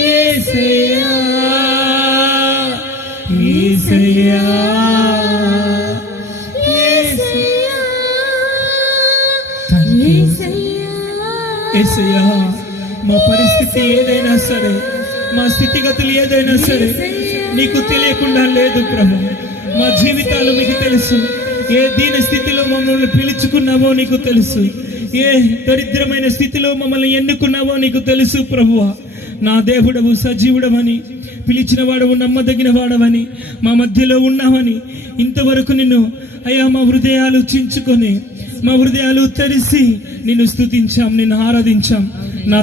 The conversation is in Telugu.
యేసయ్యా యేసయ్యా యేసయ్యా యేసయ్యా మా పరిస్థితి ఏదైనా సరే, మా స్థితిగతులు ఏదైనా సరే నీకు తెలియకుండా లేదు ప్రభు. మా జీవితాలు మీకు తెలుసు. ఏ దీన స్థితిలో మమ్మల్ని పిలుచుకున్నావో నీకు తెలుసు. ఏ దరిద్రమైన స్థితిలో మమ్మల్ని ఎన్నుకున్నావో నీకు తెలుసు ప్రభువా. నా దేవుడవు, సజీవుడవని, పిలిచిన వాడవు, నమ్మదగిన వాడవని, మా మధ్యలో ఉన్నావని ఇంతవరకు నిన్ను అయ్యా మా హృదయాలు చించుకొని, మా హృదయాలు తెరిసి నిన్ను స్తుతించాం, నిన్ను ఆరాధించాం.